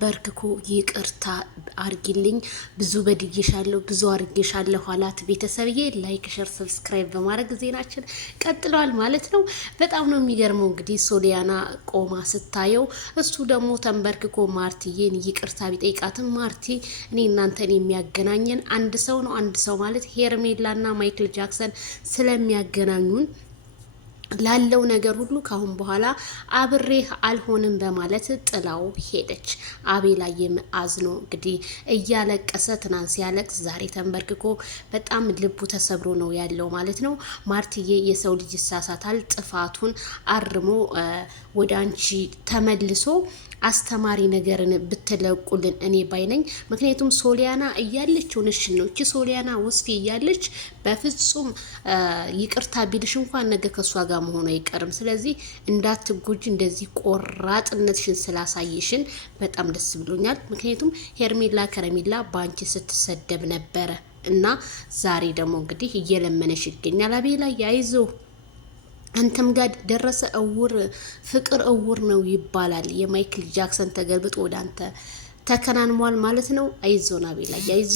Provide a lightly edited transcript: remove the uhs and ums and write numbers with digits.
በርክኮ ይቅርታ አርጊልኝ ብዙ በድዬሻለሁ ብዙ አርጌሻለሁ አላት። ቤተሰብዬ ላይክ ሸር ሰብስክራይብ በማድረግ ዜናችን ቀጥለዋል ማለት ነው። በጣም ነው የሚገርመው እንግዲህ ሶሊያና ቆማ ስታየው እሱ ደግሞ ተንበርክኮ ማርትዬን ይቅርታ ቢጠይቃትም ማርቲ እኔ እናንተን የሚያገናኘን አንድ ሰው ነው። አንድ ሰው ማለት ሄርሜላና ማይክል ጃክሰን ስለሚያገናኙን ላለው ነገር ሁሉ ካሁን በኋላ አብሬህ አልሆንም በማለት ጥላው ሄደች። አቤላዬም አዝኖ እንግዲህ እያለቀሰ ትናንት ሲያለቅስ ዛሬ ተንበርክኮ በጣም ልቡ ተሰብሮ ነው ያለው ማለት ነው። ማርትዬ የሰው ልጅ ይሳሳታል፣ ጥፋቱን አርሞ ወደ አንቺ ተመልሶ አስተማሪ ነገርን ብትለቁልን እኔ ባይነኝ። ምክንያቱም ሶሊያና እያለች ሆነሽ ነው እቺ ሶሊያና ውስጥ እያለች በፍጹም ይቅርታ ቢልሽ እንኳን ነገ ከሷ ጋር መሆኑ አይቀርም። ስለዚህ እንዳትጎጂ እንደዚህ ቆራጥነትሽን ስላሳየሽን በጣም ደስ ብሎኛል። ምክንያቱም ሄርሜላ ከረሜላ ባንቺ ስትሰደብ ነበረ እና ዛሬ ደግሞ እንግዲህ እየለመነሽ ይገኛል። አቤላ ያይዞ አንተም ጋር ደረሰ እውር ፍቅር እውር ነው ይባላል። የማይክል ጃክሰን ተገልብጦ ወደ አንተ ተከናንሟል ማለት ነው። አይዞን አቤላ ያይዞ